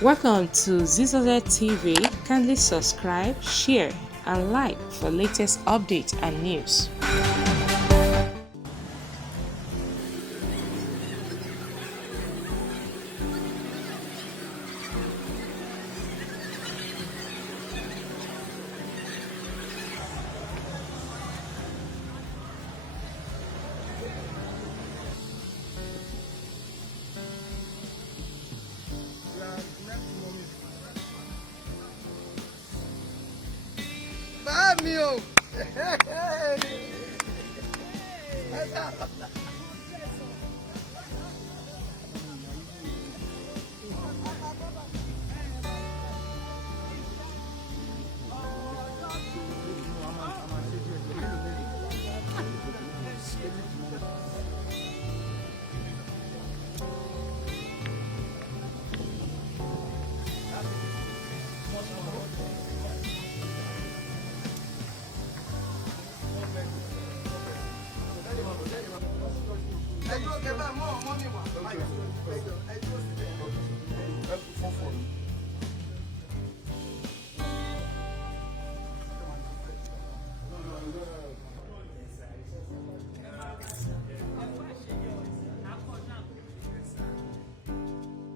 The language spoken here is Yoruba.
Welcome to ZZZ TV. Kindly subscribe, share, and like for latest updates and news. Meu! Ẹjọ́ kẹfẹ́ mọ́ ọmọ mi wà.